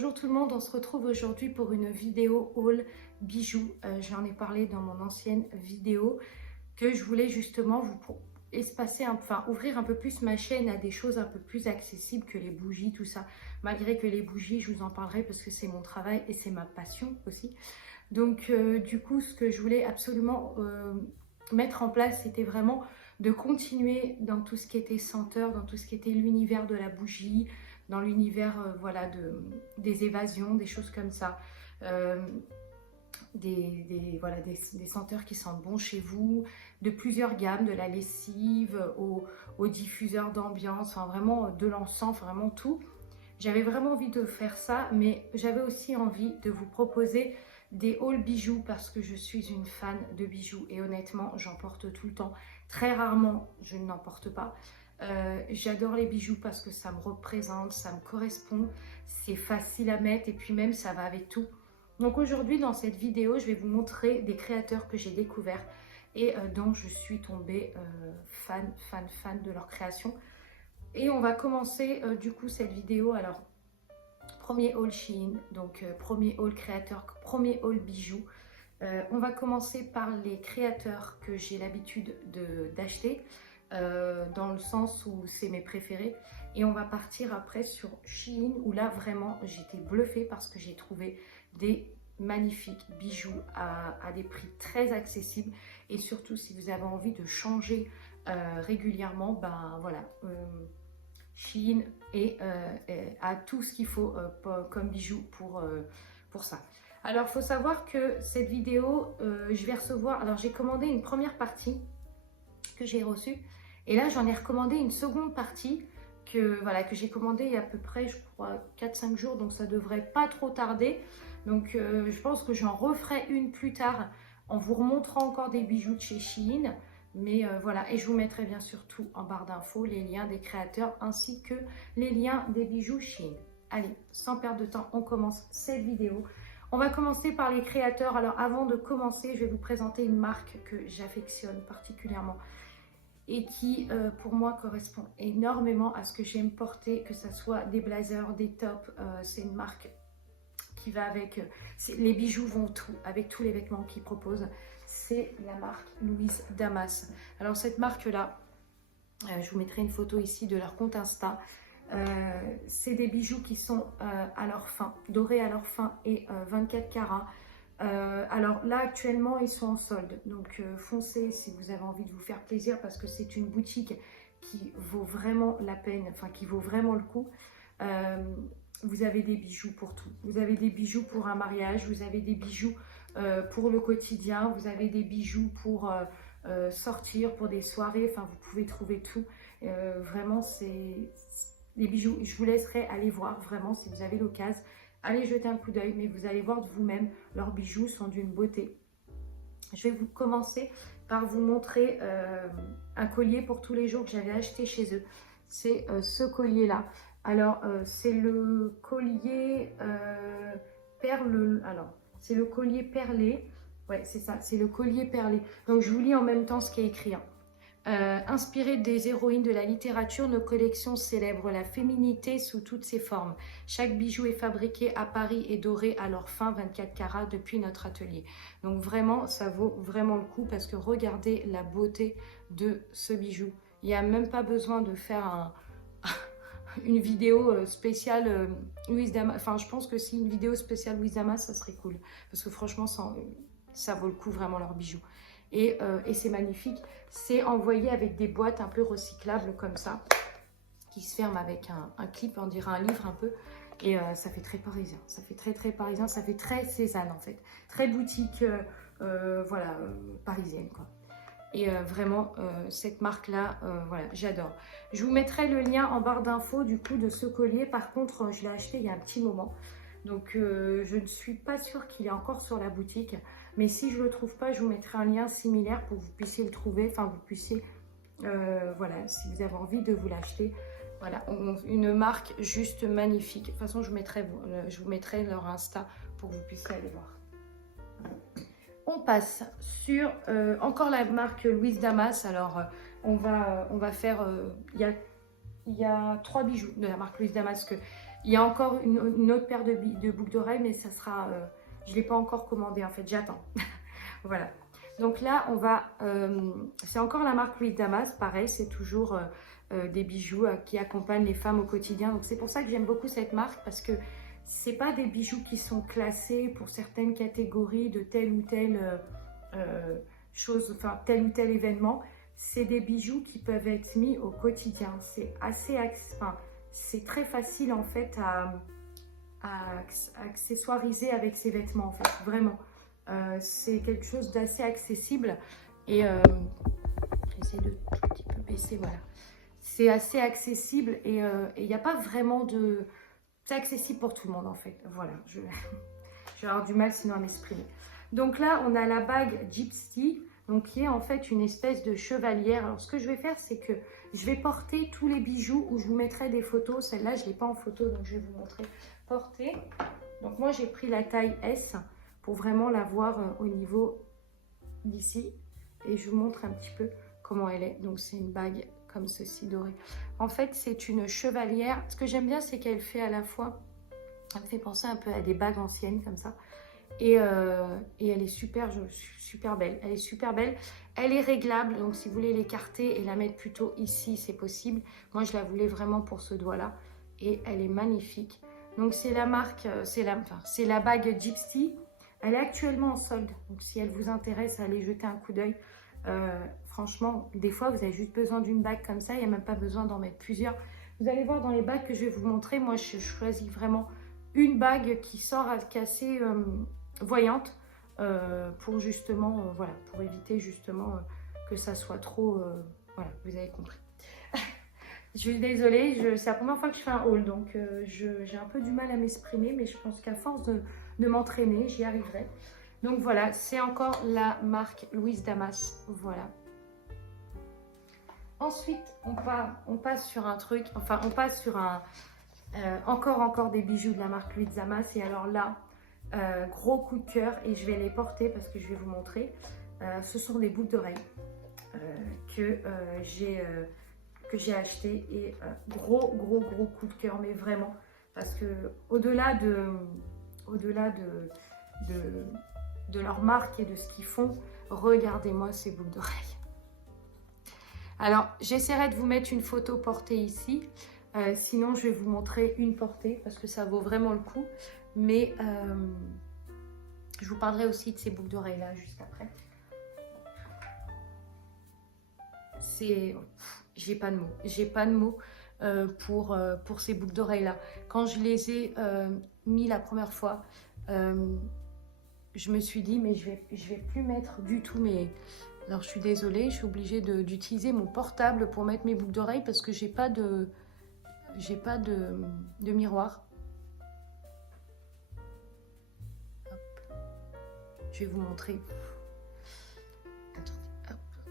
Bonjour tout le monde, on se retrouve aujourd'hui pour une vidéo haul bijoux. J'en ai parlé dans mon ancienne vidéo que je voulais justement ouvrir un peu plus ma chaîne à des choses un peu plus accessibles que les bougies, tout ça. Malgré que les bougies, je vous en parlerai parce que c'est mon travail et c'est ma passion aussi. Donc du coup, ce que je voulais absolument mettre en place, c'était vraiment de continuer dans tout ce qui était senteur, dans tout ce qui était l'univers de la bougie, dans l'univers voilà, des évasions, des choses comme ça. Voilà, des senteurs qui sentent bon chez vous, de plusieurs gammes, de la lessive aux diffuseurs d'ambiance, enfin vraiment de l'encens, vraiment tout. J'avais vraiment envie de faire ça, mais j'avais aussi envie de vous proposer des hauls bijoux parce que je suis une fan de bijoux et honnêtement, j'en porte tout le temps. Très rarement, je n'en porte pas. J'adore les bijoux parce que ça me représente, ça me correspond, c'est facile à mettre et puis même ça va avec tout. Donc aujourd'hui dans cette vidéo, je vais vous montrer des créateurs que j'ai découverts et dont je suis tombée fan de leur création. Et on va commencer du coup cette vidéo. Alors, premier haul Shein, donc premier haul créateur, premier haul bijoux. On va commencer par les créateurs que j'ai l'habitude d'acheter. Dans le sens où c'est mes préférés, et on va partir après sur Shein où là vraiment j'étais bluffée parce que j'ai trouvé des magnifiques bijoux à des prix très accessibles, et surtout si vous avez envie de changer régulièrement, ben voilà, Shein a tout ce qu'il faut comme bijoux pour ça. Alors il faut savoir que cette vidéo je vais recevoir, alors j'ai commandé une première partie que j'ai reçue. Et là, j'en ai recommandé une seconde partie que j'ai commandée il y a à peu près, je crois, 4-5 jours. Donc, ça devrait pas trop tarder. Donc, je pense que j'en referai une plus tard en vous remontrant encore des bijoux de chez Shein. Mais voilà, et je vous mettrai bien sûr tout en barre d'infos, les liens des créateurs ainsi que les liens des bijoux Shein. Allez, sans perdre de temps, on commence cette vidéo. On va commencer par les créateurs. Alors, avant de commencer, je vais vous présenter une marque que j'affectionne particulièrement et qui pour moi correspond énormément à ce que j'aime porter, que ce soit des blazers, des tops. C'est une marque qui va avec, les bijoux vont tout, avec tous les vêtements qu'ils proposent. C'est la marque Louise Damas. Alors cette marque-là, je vous mettrai une photo ici de leur compte Insta. C'est des bijoux qui sont à leur fin, dorés à leur fin et 24 carats. Alors là actuellement ils sont en solde, donc foncez si vous avez envie de vous faire plaisir parce que c'est une boutique qui vaut vraiment la peine, enfin qui vaut vraiment le coup. Vous avez des bijoux pour tout, vous avez des bijoux pour un mariage, vous avez des bijoux pour le quotidien, vous avez des bijoux pour sortir, pour des soirées, enfin vous pouvez trouver tout. Vraiment c'est les bijoux, je vous laisserai aller voir vraiment si vous avez l'occasion. Allez jeter un coup d'œil, mais vous allez voir de vous-même, leurs bijoux sont d'une beauté. Je vais vous commencer par vous montrer un collier pour tous les jours que j'avais acheté chez eux. C'est ce collier-là. Alors, c'est le collier perle. Alors, c'est le collier perlé. Ouais, c'est ça, c'est le collier perlé. Donc, je vous lis en même temps ce qui est écrit. Inspiré des héroïnes de la littérature, nos collections célèbrent la féminité sous toutes ses formes. Chaque bijou est fabriqué à Paris et doré à leur fin 24 carats depuis notre atelier. Donc vraiment, ça vaut vraiment le coup parce que regardez la beauté de ce bijou. Il n'y a même pas besoin de faire une vidéo spéciale Louise Damas. Enfin, je pense que si une vidéo spéciale Louise Damas, ça serait cool. Parce que franchement, ça vaut le coup vraiment leurs bijoux. Et c'est magnifique, c'est envoyé avec des boîtes un peu recyclables comme ça, qui se ferment avec un clip, on dirait un livre un peu, et ça fait très parisien, ça fait très parisien, ça fait très Cézanne en fait, très boutique, voilà, parisienne quoi. Et vraiment, cette marque-là, voilà, j'adore. Je vous mettrai le lien en barre d'infos du coup de ce collier. Par contre, je l'ai acheté il y a un petit moment. Donc, je ne suis pas sûre qu'il est encore sur la boutique. Mais si je ne le trouve pas, je vous mettrai un lien similaire pour que vous puissiez le trouver. Enfin, vous puissiez, voilà, si vous avez envie de vous l'acheter. Voilà, une marque juste magnifique. De toute façon, je vous mettrai leur Insta pour que vous puissiez aller voir. On passe sur encore la marque Louise Damas. Alors, on va faire... Il y a 3 bijoux de la marque Louise Damas que Il y a encore une autre paire de boucles d'oreilles, mais ça sera... je ne l'ai pas encore commandé en fait, j'attends. Voilà. Donc là, on va... c'est encore la marque Louise Damas, pareil, c'est toujours des bijoux qui accompagnent les femmes au quotidien. Donc c'est pour ça que j'aime beaucoup cette marque, parce que c'est pas des bijoux qui sont classés pour certaines catégories de telle ou telle chose, enfin tel ou tel événement. C'est des bijoux qui peuvent être mis au quotidien. C'est assez... Enfin, c'est très facile en fait à accessoiriser avec ses vêtements en fait, vraiment. C'est quelque chose d'assez accessible et j'essaie de tout petit peu baisser, voilà. C'est assez accessible et il n'y a pas vraiment de... C'est accessible pour tout le monde en fait, voilà. Je vais avoir du mal sinon à m'exprimer. Donc là, on a la bague Gypsy, donc qui est en fait une espèce de chevalière. Alors ce que je vais faire, c'est que je vais porter tous les bijoux où je vous mettrai des photos. Celle-là, je ne l'ai pas en photo, donc je vais vous montrer porter. Donc moi, j'ai pris la taille S pour vraiment la voir au niveau d'ici. Et je vous montre un petit peu comment elle est. Donc c'est une bague comme ceci, dorée. En fait, c'est une chevalière. Ce que j'aime bien, c'est qu'elle fait à la fois... Elle me fait penser un peu à des bagues anciennes comme ça. Et elle est super belle. Elle est super belle. Elle est réglable, donc si vous voulez l'écarter et la mettre plutôt ici, c'est possible. Moi, je la voulais vraiment pour ce doigt-là. Et elle est magnifique. Donc, c'est la marque, c'est la bague Gypsy. Elle est actuellement en solde. Donc, si elle vous intéresse, allez jeter un coup d'œil. Franchement, des fois, vous avez juste besoin d'une bague comme ça. Il n'y a même pas besoin d'en mettre plusieurs. Vous allez voir dans les bagues que je vais vous montrer. Moi, je choisis vraiment une bague qui sort qui est assez... voyante pour justement voilà, pour éviter justement que ça soit trop voilà, vous avez compris. Je suis désolée, c'est la première fois que je fais un haul, donc j'ai un peu du mal à m'exprimer, mais je pense qu'à force de m'entraîner, j'y arriverai. Donc voilà, c'est encore la marque Louise Damas, voilà. Ensuite on passe sur un truc, enfin on passe sur un encore des bijoux de la marque Louise Damas. Et alors là, gros coup de cœur, et je vais les porter parce que je vais vous montrer. Ce sont des boucles d'oreilles que j'ai acheté, et gros coup de cœur, mais vraiment, parce que au-delà de leur marque et de ce qu'ils font, regardez-moi ces boucles d'oreilles. Alors j'essaierai de vous mettre une photo portée ici, sinon je vais vous montrer une portée parce que ça vaut vraiment le coup. Mais je vous parlerai aussi de ces boucles d'oreilles là juste après. J'ai pas de mots pour ces boucles d'oreilles là. Quand je les ai mis la première fois, je me suis dit mais je vais plus mettre du tout mes... Alors je suis désolée, je suis obligée d'utiliser mon portable pour mettre mes boucles d'oreilles parce que j'ai pas de miroir. Je vais vous montrer.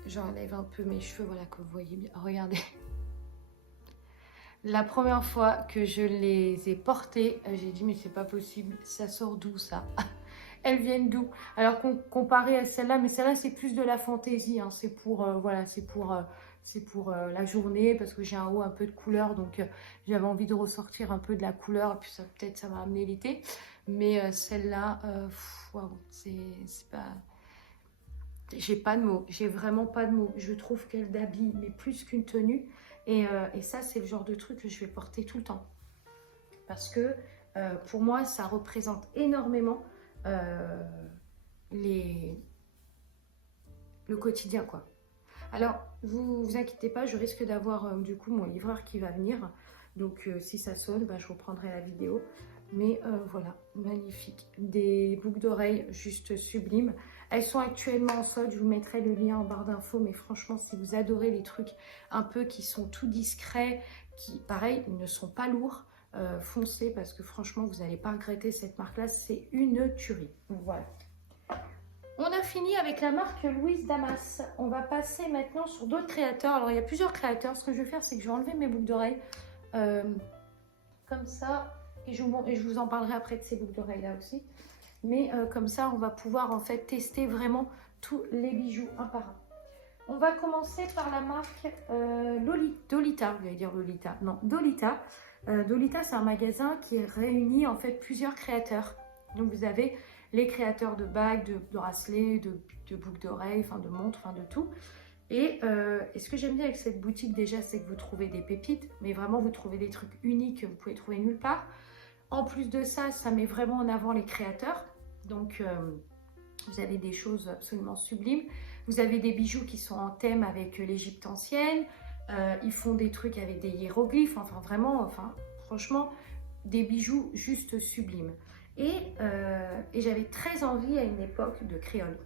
J'enlève un peu mes cheveux, voilà, que vous voyez bien. Regardez. La première fois que je les ai portés, j'ai dit mais c'est pas possible, ça sort d'où ça? Elles viennent d'où? Alors comparé à celle-là, mais celle-là c'est plus de la fantaisie, hein. C'est pour voilà, c'est pour la journée, parce que j'ai un haut un peu de couleur, donc j'avais envie de ressortir un peu de la couleur, et puis ça peut-être ça va amener l'été. Mais celle-là, wow, c'est pas... J'ai pas de mots, j'ai vraiment pas de mots. Je trouve qu'elle d'habille, mais plus qu'une tenue. Et ça, c'est le genre de truc que je vais porter tout le temps. Parce que pour moi, ça représente énormément le quotidien, quoi. Alors, vous inquiétez pas, je risque d'avoir du coup mon livreur qui va venir. Donc, si ça sonne, bah, je reprendrai la vidéo. Mais voilà, magnifique. Des boucles d'oreilles juste sublimes. Elles sont actuellement en solde, je vous mettrai le lien en barre d'infos. Mais franchement, si vous adorez les trucs un peu qui sont tout discrets, qui, pareil, ne sont pas lourds, foncez parce que franchement, vous n'allez pas regretter cette marque-là. C'est une tuerie. Voilà. On a fini avec la marque Louise Damas. On va passer maintenant sur d'autres créateurs. Alors, il y a plusieurs créateurs. Ce que je vais faire, c'est que je vais enlever mes boucles d'oreilles comme ça. Et je vous en parlerai après de ces boucles d'oreilles là aussi. Mais comme ça, on va pouvoir en fait tester vraiment tous les bijoux un par un. On va commencer par la marque Dolita. Je vais dire Lolita. Non, Dolita. Dolita, c'est un magasin qui réunit en fait plusieurs créateurs. Donc vous avez les créateurs de bagues, de bracelets, de boucles d'oreilles, enfin de montres, enfin de tout. Et ce que j'aime bien avec cette boutique déjà, c'est que vous trouvez des pépites, mais vraiment vous trouvez des trucs uniques que vous pouvez trouver nulle part. En plus de ça, ça met vraiment en avant les créateurs. Donc vous avez des choses absolument sublimes. Vous avez des bijoux qui sont en thème avec l'Égypte ancienne. Ils font des trucs avec des hiéroglyphes. Enfin vraiment, enfin franchement, des bijoux juste sublimes. Et j'avais très envie à une époque de créole.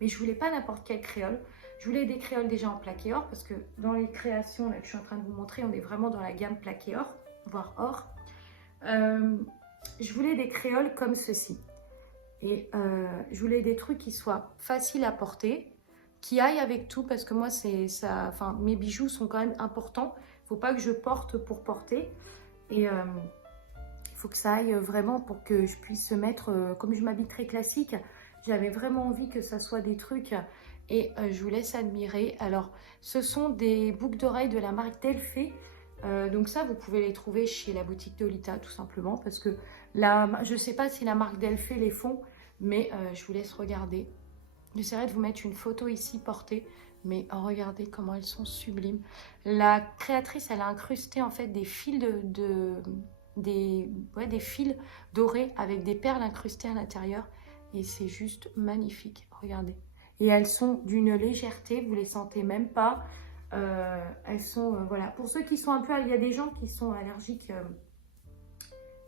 Mais je voulais pas n'importe quelle créole. Je voulais des créoles déjà en plaqué or parce que dans les créations là, que je suis en train de vous montrer, on est vraiment dans la gamme plaqué or, voire or. Je voulais des créoles comme ceci. Et je voulais des trucs qui soient faciles à porter, qui aillent avec tout parce que moi, ça, enfin, mes bijoux sont quand même importants. Il ne faut pas que je porte pour porter. Et il faut que ça aille vraiment pour que je puisse se mettre, comme je m'habille très classique, j'avais vraiment envie que ça soit des trucs et je vous laisse admirer. Alors, ce sont des boucles d'oreilles de la marque Delphé. Donc ça, vous pouvez les trouver chez la boutique Dolita, tout simplement, parce que je ne sais pas si la marque Delphé les font, mais je vous laisse regarder. J'essaierai de vous mettre une photo ici portée, mais regardez comment elles sont sublimes. La créatrice, elle a incrusté en fait des fils des fils dorés avec des perles incrustées à l'intérieur. Et c'est juste magnifique, regardez. Et elles sont d'une légèreté, vous les sentez même pas. Elles sont, voilà, pour ceux qui sont un peu, il y a des gens qui sont allergiques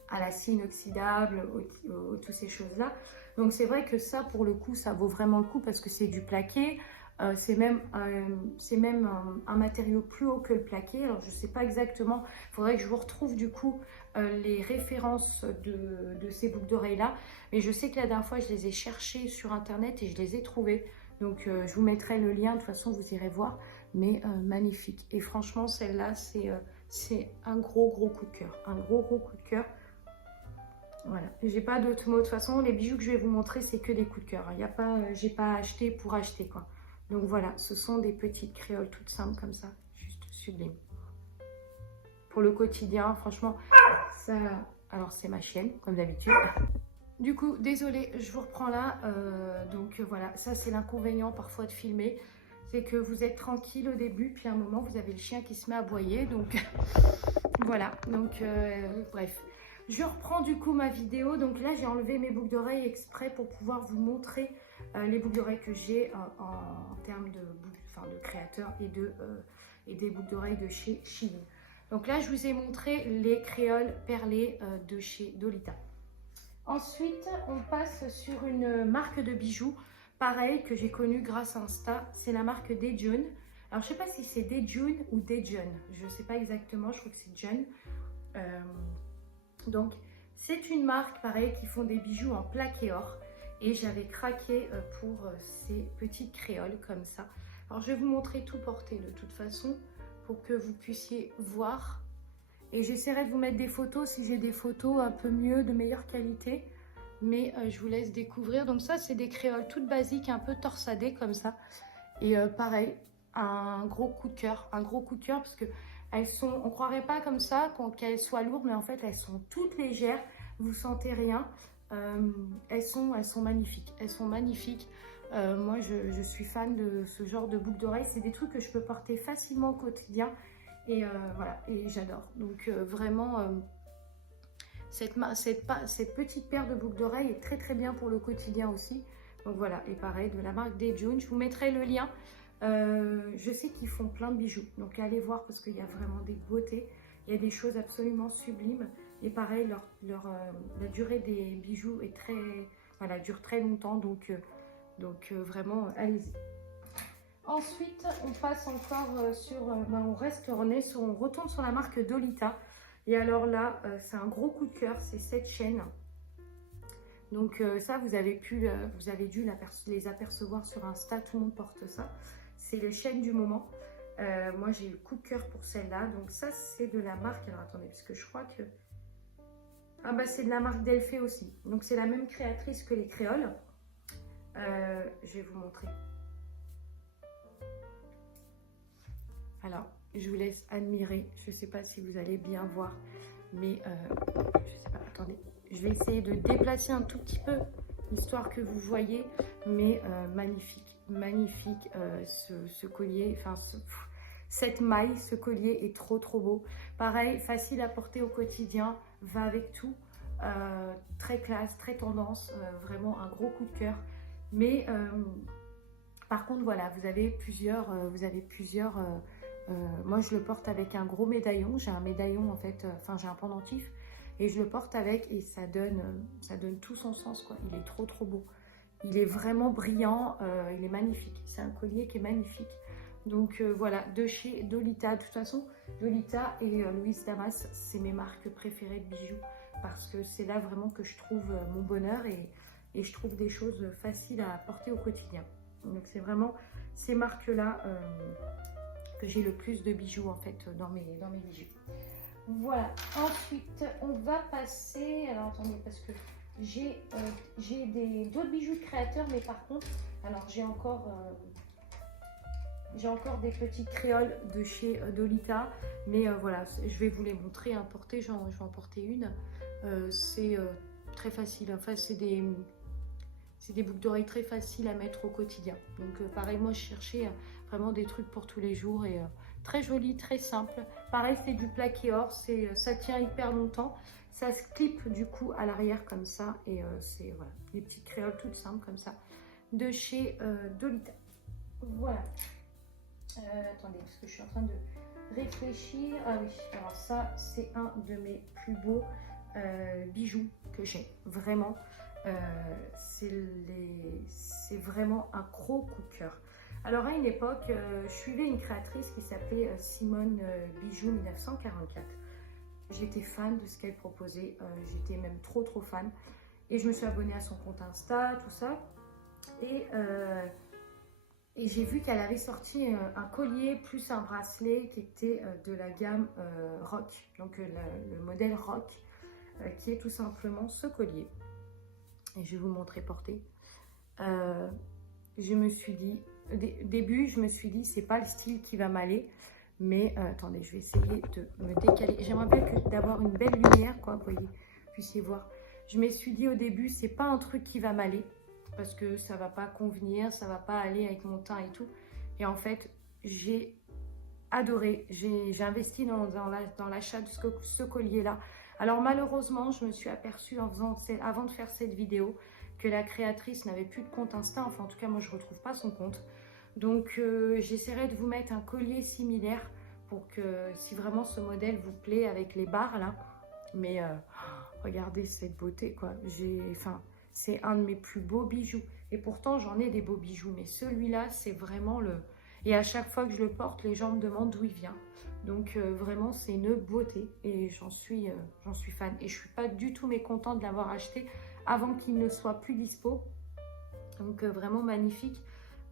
à l'acier inoxydable, toutes ces choses-là. Donc c'est vrai que ça, pour le coup, ça vaut vraiment le coup parce que c'est du plaqué. C'est même un matériau plus haut que le plaqué. Alors je ne sais pas exactement, il faudrait que je vous retrouve du coup les références de ces boucles d'oreilles là. Mais je sais que la dernière fois, je les ai cherchées sur internet et je les ai trouvées. Donc je vous mettrai le lien, de toute façon vous irez voir. Mais magnifique. Et franchement, celle-là, c'est un gros coup de cœur. Un gros coup de cœur. Voilà, j'ai pas d'autres mots. De toute façon, les bijoux que je vais vous montrer, c'est que des coups de cœur. Il y a pas, j'ai pas acheté pour acheter, quoi. Donc voilà, ce sont des petites créoles toutes simples comme ça, juste sublimes. Pour le quotidien, franchement, ça... Alors, c'est ma chienne, comme d'habitude. Du coup, désolée, je vous reprends là. Donc voilà, ça c'est l'inconvénient parfois de filmer. C'est que vous êtes tranquille au début, puis à un moment, vous avez le chien qui se met à aboyer. Donc voilà, donc bref. Je reprends du coup ma vidéo. Donc là, j'ai enlevé mes boucles d'oreilles exprès pour pouvoir vous montrer les boucles d'oreilles que j'ai en termes de créateurs et des boucles d'oreilles de chez Shein. Donc là, je vous ai montré les créoles perlées de chez Dolita. Ensuite, on passe sur une marque de bijoux, pareil, que j'ai connue grâce à Insta. C'est la marque Daejeon. Alors, je ne sais pas si c'est Daejeon ou Daejeon. Je ne sais pas exactement, je crois que c'est Jeon. Donc, c'est une marque, pareil, qui font des bijoux en plaqué or. Et j'avais craqué pour ces petites créoles comme ça. Alors, je vais vous montrer tout porté de toute façon pour que vous puissiez voir. Et j'essaierai de vous mettre des photos si j'ai des photos un peu mieux, de meilleure qualité. Mais je vous laisse découvrir. Donc ça, c'est des créoles toutes basiques, un peu torsadées comme ça. Et pareil, un gros coup de cœur. Un gros coup de cœur parce que elles sont, on ne croirait pas comme ça qu'elles soient lourdes, mais en fait, elles sont toutes légères. Vous sentez rien. Elles sont magnifiques. Elles sont magnifiques. Moi, je suis fan de ce genre de boucles d'oreilles. C'est des trucs que je peux porter facilement au quotidien. Et voilà, et j'adore. Donc vraiment, cette petite paire de boucles d'oreilles est très bien pour le quotidien aussi. Donc voilà, et pareil, de la marque Daejeon. Je vous mettrai le lien. Je sais qu'ils font plein de bijoux. Donc allez voir parce qu'il y a vraiment des beautés. Il y a des choses absolument sublimes. Et pareil, la durée des bijoux est voilà, dure très longtemps. Donc vraiment, allez-y. Ensuite, on passe encore on retourne sur la marque Dolita. Et alors là, c'est un gros coup de cœur, c'est cette chaîne. Donc ça, vous avez dû les apercevoir sur Insta, tout le monde porte ça. C'est le chaîne du moment. Moi, j'ai eu coup de cœur pour celle-là. Donc ça, c'est de la marque, alors attendez, parce que je crois que... Ah bah, c'est de la marque Delphé aussi. Donc c'est la même créatrice que les créoles. Je vais vous montrer. Alors, je vous laisse admirer. Je ne sais pas si vous allez bien voir, mais je sais pas, attendez. Je vais essayer de déplacer un tout petit peu, histoire que vous voyez, mais magnifique, magnifique ce collier, enfin cette maille, ce collier est trop beau. Pareil, facile à porter au quotidien, va avec tout, très classe, très tendance, vraiment un gros coup de cœur. Mais par contre, voilà, vous avez plusieurs, moi je le porte avec un gros médaillon, j'ai un médaillon en fait, enfin j'ai un pendentif, et je le porte avec et ça donne tout son sens, quoi. Il est trop beau. Il est vraiment brillant, il est magnifique. C'est un collier qui est magnifique. Donc voilà, de chez Dolita. De toute façon, Dolita et Louise Damas, c'est mes marques préférées de bijoux. Parce que c'est là vraiment que je trouve mon bonheur et je trouve des choses faciles à porter au quotidien. Donc c'est vraiment ces marques-là que j'ai le plus de bijoux en fait dans mes bijoux. Voilà, ensuite on va passer, alors attendez parce que j'ai d'autres bijoux de créateurs, mais par contre, alors j'ai encore des petites créoles de chez Dolita, mais voilà, je vais vous les montrer, je vais en porter une, c'est très facile, enfin c'est des boucles d'oreilles très faciles à mettre au quotidien. Donc pareil, moi je cherchais vraiment des trucs pour tous les jours et très joli, très simple. Pareil, c'est du plaqué or, ça tient hyper longtemps. Ça se clip du coup à l'arrière comme ça et c'est voilà, des petites créoles toutes simples comme ça de chez Dolita. Voilà. Attendez, parce que je suis en train de réfléchir. Ah oui, alors ça c'est un de mes plus beaux bijoux que j'ai. Vraiment, c'est vraiment un gros coup de cœur. Alors à une époque, je suivais une créatrice qui s'appelait Simone Bijoux 1944. J'étais fan de ce qu'elle proposait, j'étais même trop fan. Et je me suis abonnée à son compte Insta, tout ça. Et j'ai vu qu'elle avait sorti un collier plus un bracelet qui était de la gamme Rock. Donc le modèle Rock, qui est tout simplement ce collier. Et je vais vous montrer porté. Je me suis dit, au début, je me suis dit, c'est pas le style qui va m'aller. Mais attendez, je vais essayer de me décaler. J'aimerais bien d'avoir une belle lumière, quoi, vous voyez, vous puissiez voir. Je me suis dit au début, c'est pas un truc qui va m'aller. Parce que ça va pas convenir, ça va pas aller avec mon teint et tout. Et en fait, j'ai adoré. J'ai investi dans l'achat de ce collier-là. Alors malheureusement, je me suis aperçue avant de faire cette vidéo que la créatrice n'avait plus de compte Insta. Enfin, en tout cas, moi, je ne retrouve pas son compte. Donc, j'essaierai de vous mettre un collier similaire pour que, si vraiment ce modèle vous plaît, avec les barres là. Mais regardez cette beauté, quoi. C'est un de mes plus beaux bijoux. Et pourtant, j'en ai des beaux bijoux. Mais celui-là, c'est vraiment le... Et à chaque fois que je le porte, les gens me demandent d'où il vient. Donc, vraiment, c'est une beauté. Et j'en suis fan. Et je ne suis pas du tout mécontente de l'avoir acheté avant qu'il ne soit plus dispo. Donc, vraiment magnifique.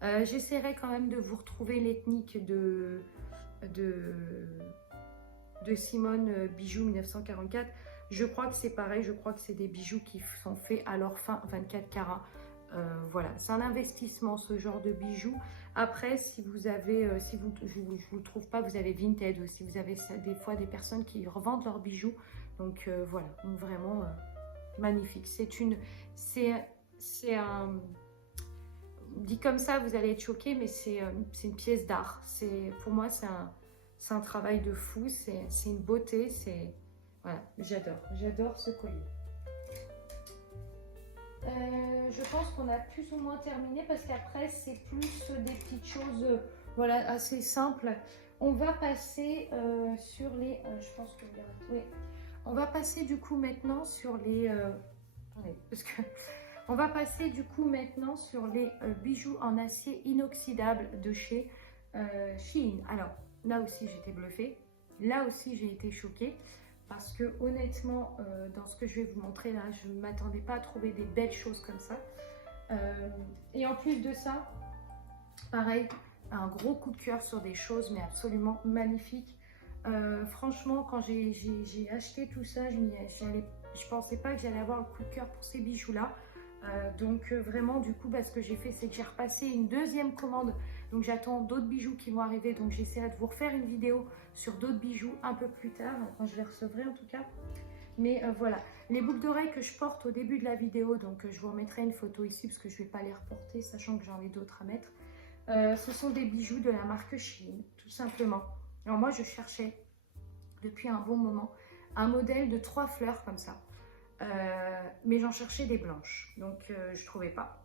J'essaierai quand même de vous retrouver l'ethnique de Simone Bijoux 1944. Je crois que c'est pareil, je crois que c'est des bijoux qui sont faits à leur fin 24 carats. Voilà, c'est un investissement ce genre de bijoux. Après, si vous avez, je ne vous trouve pas, vous avez Vinted aussi. Vous avez des fois des personnes qui revendent leurs bijoux. Donc voilà, donc vraiment magnifique. C'est un... Dit comme ça, vous allez être choqués, mais c'est une pièce d'art. Pour moi, c'est un travail de fou, c'est une beauté, voilà, j'adore ce collier. Je pense qu'on a plus ou moins terminé parce qu'après, c'est plus des petites choses voilà, assez simples. On va passer sur les... je pense que... Oui. On va passer du coup maintenant sur les... attendez, parce que... On va passer du coup maintenant sur les bijoux en acier inoxydable de chez Shein. Alors là aussi j'étais bluffée, là aussi j'ai été choquée parce que honnêtement dans ce que je vais vous montrer là, je ne m'attendais pas à trouver des belles choses comme ça. Et en plus de ça, pareil, un gros coup de cœur sur des choses mais absolument magnifiques. Franchement, quand j'ai acheté tout ça, je ne pensais pas que j'allais avoir le coup de cœur pour ces bijoux là. Donc vraiment du coup ce que j'ai fait, c'est que j'ai repassé une deuxième commande Donc j'attends d'autres bijoux qui vont arriver. Donc j'essaierai de vous refaire une vidéo sur d'autres bijoux un peu plus tard, quand je les recevrai en tout cas. Mais voilà, les boucles d'oreilles que je porte au début de la vidéo, donc je vous remettrai une photo ici parce que je ne vais pas les reporter, sachant que j'en ai d'autres à mettre. Ce sont des bijoux de la marque Shein, tout simplement. Alors moi, je cherchais depuis un bon moment un modèle de 3 fleurs comme ça. Mais j'en cherchais des blanches, donc je ne trouvais pas.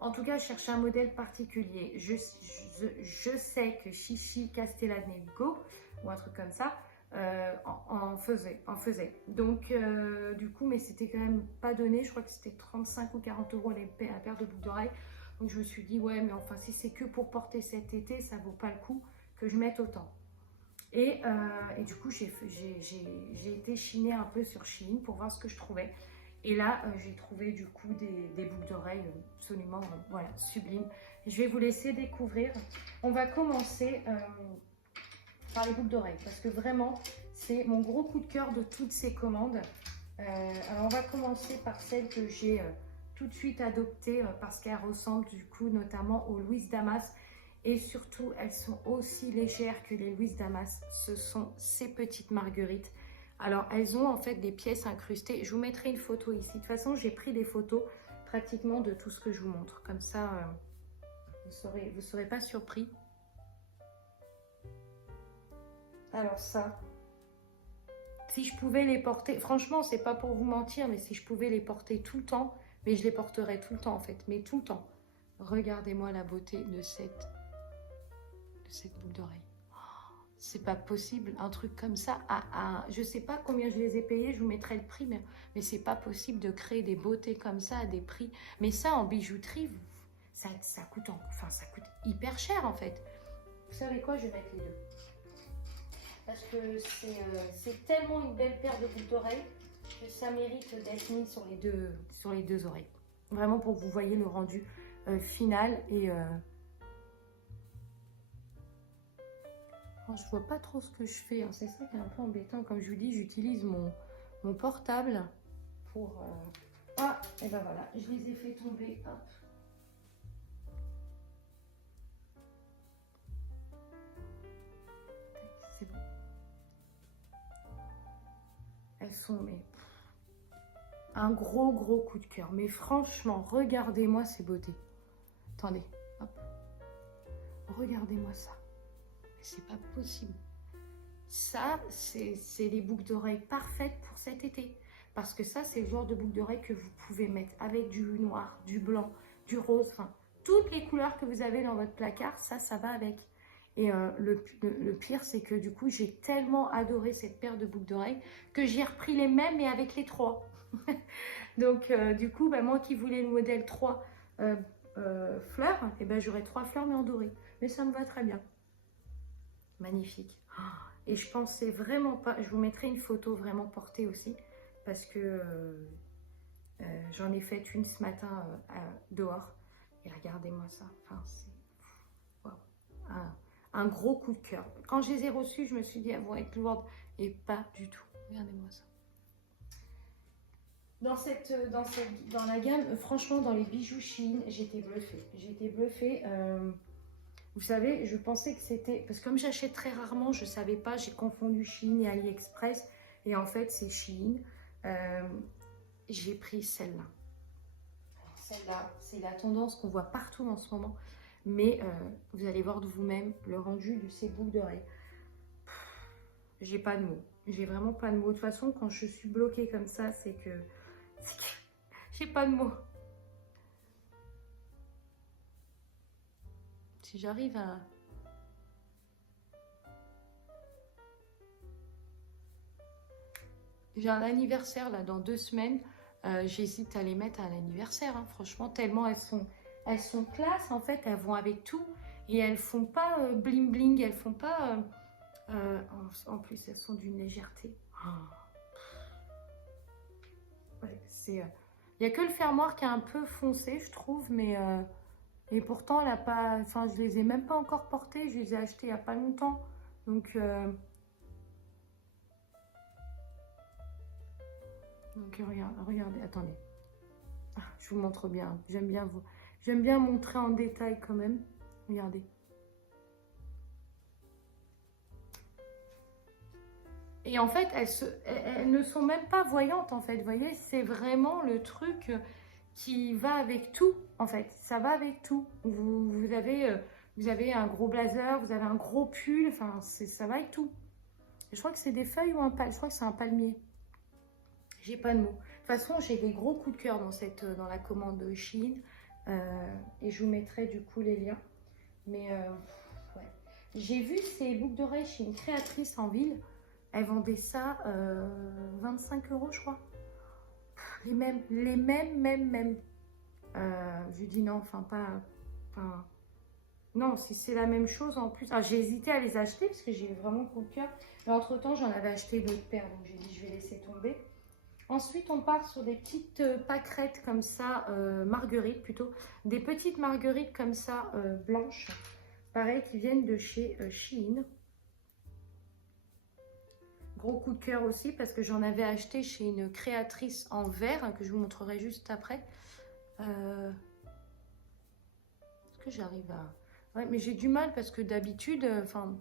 En tout cas, je cherchais un modèle particulier. Je sais que Chichi Castellanigo, ou un truc comme ça, en faisait. Donc, du coup, mais c'était quand même pas donné. Je crois que c'était 35 ou 40 euros la paire de boucles d'oreilles. Donc, je me suis dit, ouais, mais enfin, si c'est que pour porter cet été, ça vaut pas le coup que je mette autant. Et du coup, j'ai été chiner un peu sur Shein pour voir ce que je trouvais. Et là, j'ai trouvé du coup des boucles d'oreilles absolument voilà, sublimes. Je vais vous laisser découvrir. On va commencer par les boucles d'oreilles parce que vraiment, c'est mon gros coup de cœur de toutes ces commandes. Alors, on va commencer par celle que j'ai tout de suite adoptée parce qu'elle ressemble du coup notamment aux Louise Damas. Et surtout, elles sont aussi légères que les Louise Damas. Ce sont ces petites marguerites. Alors, elles ont en fait des pièces incrustées. Je vous mettrai une photo ici. De toute façon, j'ai pris des photos pratiquement de tout ce que je vous montre. Comme ça, vous serez pas surpris. Alors ça, si je pouvais les porter, franchement, c'est pas pour vous mentir, mais si je pouvais les porter tout le temps, mais je les porterais tout le temps en fait, mais tout le temps. Regardez-moi la beauté de cette boucle d'oreille. C'est pas possible, un truc comme ça, je sais pas combien je les ai payés, je vous mettrai le prix, mais c'est pas possible de créer des beautés comme ça à des prix. Mais ça, en bijouterie, ça coûte hyper cher en fait. Vous savez quoi, je vais mettre les deux. Parce que c'est tellement une belle paire de boucles d'oreilles que ça mérite d'être mis sur les deux oreilles. Vraiment pour que vous voyez le rendu final et... je vois pas trop ce que je fais, hein. C'est ça qui est un peu embêtant. Comme je vous dis, j'utilise mon portable pour... Ah, et ben voilà, je les ai fait tomber. Hop. C'est bon. Elles sont, mais... un gros coup de cœur. Mais franchement, regardez-moi ces beautés. Attendez, hop. Regardez-moi ça. C'est pas possible. Ça, c'est les boucles d'oreilles parfaites pour cet été. Parce que ça, c'est le genre de boucle d'oreille que vous pouvez mettre avec du noir, du blanc, du rose, enfin, toutes les couleurs que vous avez dans votre placard, ça va avec. Et le pire, c'est que du coup, j'ai tellement adoré cette paire de boucles d'oreilles que j'ai repris les mêmes, mais avec les 3. Donc, du coup, bah, moi qui voulais le modèle 3 fleurs, et ben, j'aurais 3 fleurs, mais en doré. Mais ça me va très bien. Magnifique. Et je pensais vraiment pas, je vous mettrai une photo vraiment portée aussi, parce que j'en ai fait une ce matin dehors. Et regardez-moi ça. Enfin, c'est wow. Un gros coup de cœur. Quand je les ai reçues, je me suis dit, elles vont être lourdes. Et pas du tout. Regardez-moi ça. Dans la gamme, franchement, dans les bijoux Shein, j'étais bluffée. J'étais bluffée. Vous savez, je pensais que c'était... Parce que comme j'achète très rarement, je ne savais pas, j'ai confondu Shein et AliExpress. Et en fait, c'est Shein. J'ai pris celle-là. Celle-là, c'est la tendance qu'on voit partout en ce moment. Mais vous allez voir de vous-même le rendu de ces boucles d'oreilles. J'ai pas de mots. J'ai vraiment pas de mots. De toute façon, quand je suis bloquée comme ça, c'est que j'ai pas de mots. Si j'arrive à... J'ai un anniversaire là dans 2 semaines. J'hésite à les mettre à l'anniversaire. Hein. Franchement, tellement elles sont classe en fait. Elles vont avec tout. Et elles font pas bling bling. Elles font pas... en plus, elles sont d'une légèreté. Ouais, c'est... Il n'y a que le fermoir qui est un peu foncé, je trouve. Mais... Et pourtant, elle a pas... Enfin, je les ai même pas encore portées. Je les ai achetées il n'y a pas longtemps. Donc... Donc regardez, attendez. Je vous montre bien. J'aime bien montrer en détail quand même. Regardez. Et en fait, elles ne sont même pas voyantes, en fait. Vous voyez, c'est vraiment le truc qui va avec tout, en fait. Ça va avec tout. Vous avez un gros blazer, vous avez un gros pull, enfin, ça va avec tout. Je crois que c'est des feuilles ou un palmier. Je crois que c'est un palmier. J'ai pas de mots. De toute façon, j'ai des gros coups de cœur dans la commande Shein. Et je vous mettrai du coup les liens. Mais ouais. J'ai vu ces boucles d'oreilles chez une créatrice en ville. Elle vendait ça 25 €, je crois. Les mêmes. Je lui dis non, enfin pas. Enfin, non, si c'est la même chose en plus. Ah, j'ai hésité à les acheter parce que j'ai vraiment coup de cœur. Mais entre-temps, j'en avais acheté d'autres paires. Donc j'ai dit, je vais laisser tomber. Ensuite, on part sur des petites pâquerettes comme ça, marguerites plutôt. Des petites marguerites comme ça, blanches. Pareil, qui viennent de chez Shein. Gros coup de cœur aussi parce que j'en avais acheté chez une créatrice en verre que je vous montrerai juste après. Est-ce que j'arrive à... Ouais, mais j'ai du mal parce que d'habitude, enfin,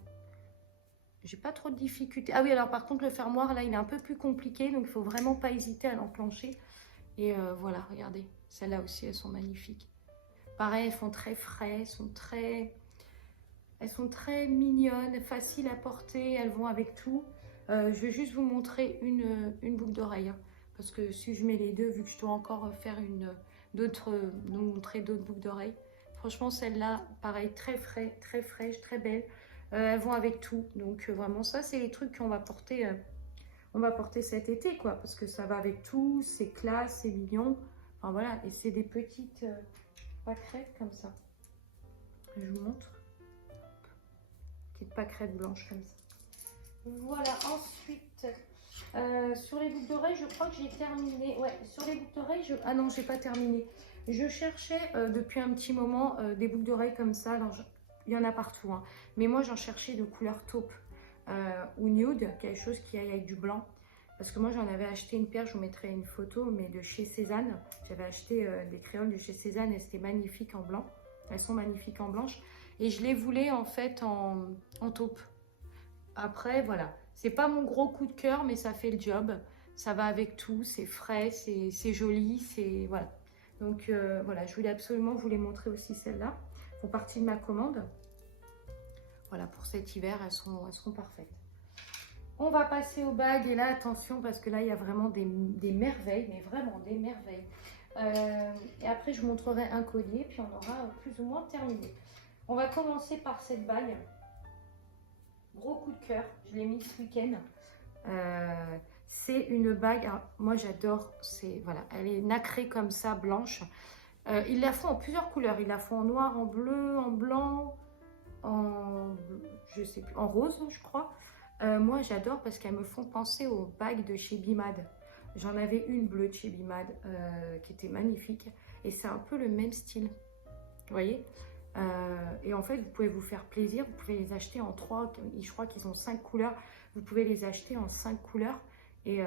j'ai pas trop de difficultés. Ah oui, alors par contre, le fermoir, là, il est un peu plus compliqué. Donc, il faut vraiment pas hésiter à l'enclencher. Et voilà, regardez. Celles-là aussi, elles sont magnifiques. Pareil, elles font très frais, elles sont très mignonnes, faciles à porter. Elles vont avec tout. Je vais juste vous montrer une boucle d'oreille. Hein, parce que si je mets les deux, vu que je dois encore faire vous montrer d'autres boucles d'oreilles. Franchement, celle-là, pareil, très frais, très fraîche, très belle. Elles vont avec tout. Donc, vraiment, ça, c'est les trucs qu'on va porter, cet été, quoi. Parce que ça va avec tout, c'est classe, c'est mignon. Enfin, voilà. Et c'est des petites pâquerettes comme ça. Je vous montre. Petite pâquerette blanche comme ça. Voilà, ensuite, sur les boucles d'oreilles, je crois que j'ai terminé. Ouais, sur les boucles d'oreilles, ah non, j'ai pas terminé. Je cherchais depuis un petit moment des boucles d'oreilles comme ça. Alors, il y en a partout, hein. Mais moi, j'en cherchais de couleur taupe ou nude, quelque chose qui aille avec du blanc. Parce que moi, j'en avais acheté une paire, je vous mettrai une photo, mais de chez Cézanne. J'avais acheté des créoles de chez Cézanne et c'était magnifique en blanc. Elles sont magnifiques en blanche. Et je les voulais en fait en taupe. Après, voilà. C'est pas mon gros coup de cœur, mais ça fait le job. Ça va avec tout, c'est frais, c'est joli, c'est... Voilà. Donc, voilà, je voulais absolument vous les montrer aussi, celles-là. Elles font partie de ma commande. Voilà, pour cet hiver, elles seront parfaites. On va passer aux bagues. Et là, attention, parce que là, il y a vraiment des merveilles, mais vraiment des merveilles. Et après, je vous montrerai un collier, puis on aura plus ou moins terminé. On va commencer par cette bague. Gros coup de cœur, je l'ai mis ce week-end. C'est une bague, alors, moi j'adore, voilà, elle est nacrée comme ça, blanche. Ils la font en plusieurs couleurs, ils la font en noir, en bleu, en blanc, je sais plus, en rose je crois. Moi j'adore parce qu'elles me font penser aux bagues de chez Bimad. J'en avais une bleue de chez Bimad qui était magnifique et c'est un peu le même style, vous voyez. Et en fait, vous pouvez vous faire plaisir. Vous pouvez les acheter en 3, je crois qu'ils ont 5 couleurs. Vous pouvez les acheter en 5 couleurs et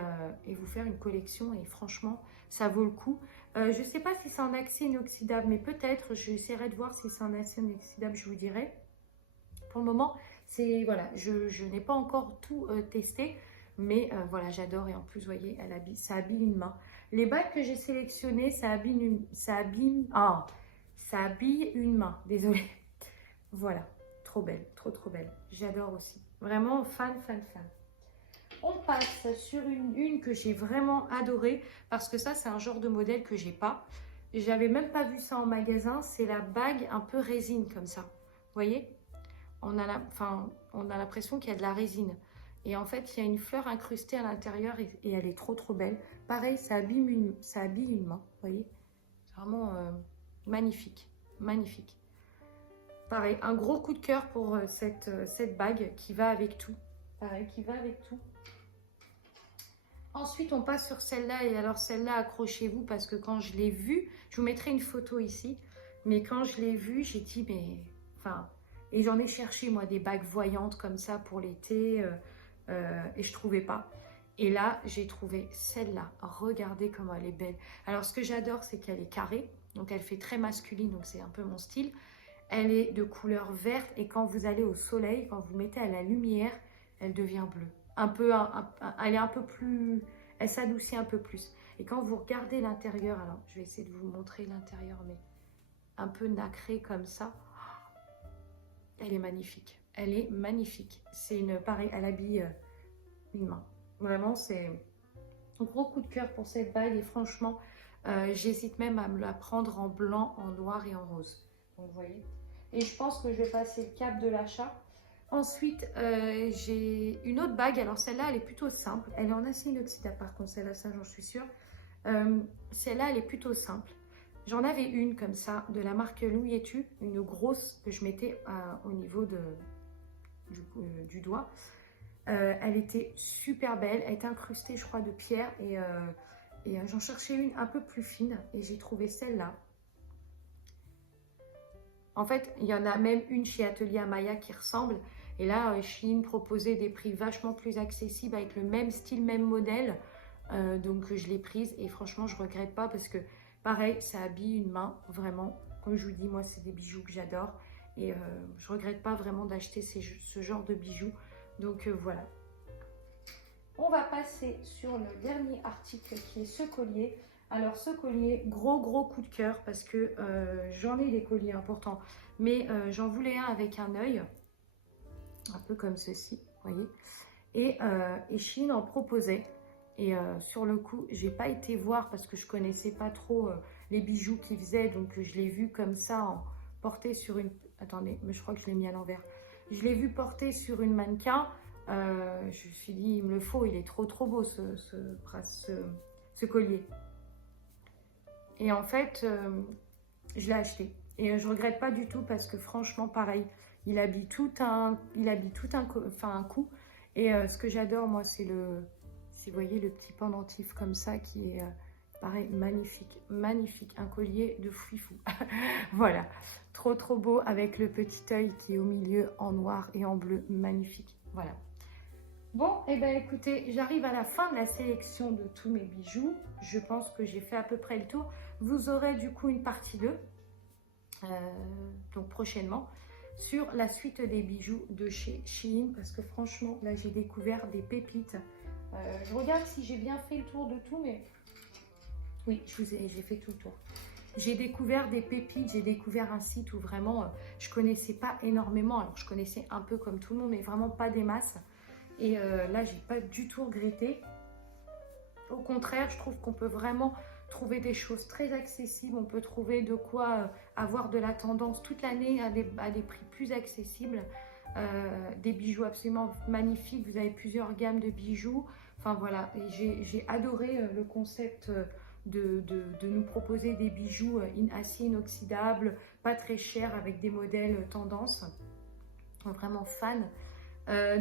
vous faire une collection. Et franchement, ça vaut le coup. Je ne sais pas si c'est en acier inoxydable, mais peut-être. J'essaierai de voir si c'est en acier inoxydable, je vous dirai. Pour le moment, voilà, je n'ai pas encore tout testé. Mais voilà, j'adore. Et en plus, vous voyez, ça habille une main. Les bagues que j'ai sélectionnées, ça habille une main, désolée. Voilà, trop belle, trop belle. J'adore aussi. Vraiment fan. On passe sur une que j'ai vraiment adorée parce que ça, c'est un genre de modèle que j'ai pas. J'avais même pas vu ça en magasin. C'est la bague un peu résine comme ça. Vous voyez, on a l'impression qu'il y a de la résine. Et en fait, il y a une fleur incrustée à l'intérieur et elle est trop belle. Pareil, ça habille une main. Vous voyez, c'est vraiment magnifique. Pareil, un gros coup de cœur pour cette bague qui va avec tout. Pareil, qui va avec tout. Ensuite, on passe sur celle-là. Et alors, celle-là, accrochez-vous parce que quand je l'ai vue, je vous mettrai une photo ici. Mais quand je l'ai vue, j'ai dit, mais... Enfin... Et j'en ai cherché, moi, des bagues voyantes comme ça pour l'été. Et je trouvais pas. Et là, j'ai trouvé celle-là. Regardez comment elle est belle. Alors, ce que j'adore, c'est qu'elle est carrée. Donc, elle fait très masculine. Donc, c'est un peu mon style. Elle est de couleur verte. Et quand vous allez au soleil, quand vous mettez à la lumière, elle devient bleue. elle est un peu plus, elle s'adoucit un peu plus. Et quand vous regardez l'intérieur, alors je vais essayer de vous montrer l'intérieur, mais un peu nacré comme ça, elle est magnifique. Elle est magnifique. C'est une, pareil, elle habille une main. Vraiment, c'est un gros coup de cœur pour cette bague et franchement, j'hésite même à me la prendre en blanc, en noir et en rose. Donc, vous voyez. Et je pense que je vais passer le cap de l'achat. Ensuite, j'ai une autre bague. Alors, celle-là, elle est plutôt simple. Elle est en acier inoxydable, par contre, celle-là, ça, j'en suis sûre. Celle-là, elle est plutôt simple. J'en avais une comme ça, de la marque Louis et Tu, une grosse que je mettais au niveau du doigt. Elle était super belle. Elle était incrustée, je crois, de pierre. Et j'en cherchais une un peu plus fine. Et j'ai trouvé celle-là. En fait, il y en a même une chez Atelier Amaya qui ressemble. Et là, Shein proposait des prix vachement plus accessibles avec le même style, même modèle. Donc, je l'ai prise et franchement, je ne regrette pas parce que, pareil, ça habille une main, vraiment. Comme je vous dis, moi, c'est des bijoux que j'adore. Et je ne regrette pas vraiment d'acheter ce genre de bijoux. Donc, voilà. On va passer sur le dernier article qui est ce collier. Alors ce collier, gros coup de cœur parce que j'en ai des colliers importants, mais j'en voulais un avec un œil, un peu comme ceci, vous voyez. Et Shein en proposait. Et sur le coup, j'ai pas été voir parce que je connaissais pas trop les bijoux qu'ils faisaient, donc je l'ai vu comme ça, porté sur une... Attendez, mais je crois que je l'ai mis à l'envers. Je l'ai vu porté sur une mannequin. Je me suis dit, il me le faut, il est trop beau ce collier. Et en fait, je l'ai acheté. Et je ne regrette pas du tout parce que franchement, pareil, il habille tout un cou. Et ce que j'adore, moi, c'est vous voyez, le petit pendentif comme ça qui est, pareil, magnifique. Magnifique. Un collier de fifou. Voilà. Trop beau avec le petit œil qui est au milieu en noir et en bleu. Magnifique. Voilà. Bon, et bien écoutez, j'arrive à la fin de la sélection de tous mes bijoux. Je pense que j'ai fait à peu près le tour. Vous aurez du coup une partie 2, donc prochainement, sur la suite des bijoux de chez Shein. Parce que franchement, là j'ai découvert des pépites. Je regarde si j'ai bien fait le tour de tout, mais oui, j'ai fait tout le tour. J'ai découvert des pépites, j'ai découvert un site où vraiment, je ne connaissais pas énormément. Alors je connaissais un peu comme tout le monde, mais vraiment pas des masses. Et là, j'ai pas du tout regretté. Au contraire, je trouve qu'on peut vraiment trouver des choses très accessibles. On peut trouver de quoi avoir de la tendance toute l'année à des prix plus accessibles. Des bijoux absolument magnifiques. Vous avez plusieurs gammes de bijoux. Enfin voilà, j'ai adoré le concept de nous proposer des bijoux acier inoxydable, pas très chers, avec des modèles tendance. Vraiment fan.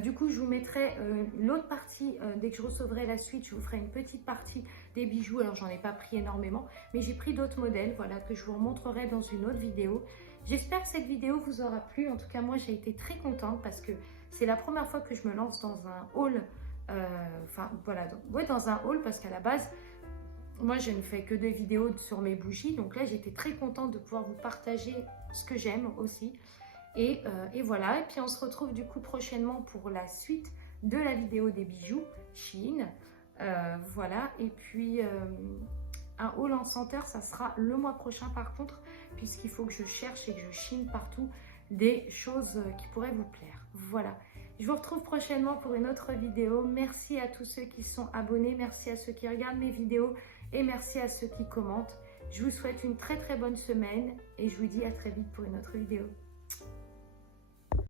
Du coup, je vous mettrai l'autre partie, dès que je recevrai la suite, je vous ferai une petite partie des bijoux. Alors, j'en ai pas pris énormément, mais j'ai pris d'autres modèles, voilà, que je vous remontrerai dans une autre vidéo. J'espère que cette vidéo vous aura plu. En tout cas, moi, j'ai été très contente parce que c'est la première fois que je me lance dans un haul. Voilà, dans un haul parce qu'à la base, moi, je ne fais que des vidéos sur mes bougies. Donc là, j'étais très contente de pouvoir vous partager ce que j'aime aussi. Et voilà, et puis on se retrouve du coup prochainement pour la suite de la vidéo des bijoux Shein. Voilà, et puis un haul en senteur, ça sera le mois prochain par contre, puisqu'il faut que je cherche et que je chine partout des choses qui pourraient vous plaire. Voilà, je vous retrouve prochainement pour une autre vidéo. Merci à tous ceux qui sont abonnés, merci à ceux qui regardent mes vidéos et merci à ceux qui commentent. Je vous souhaite une très bonne semaine et je vous dis à très vite pour une autre vidéo.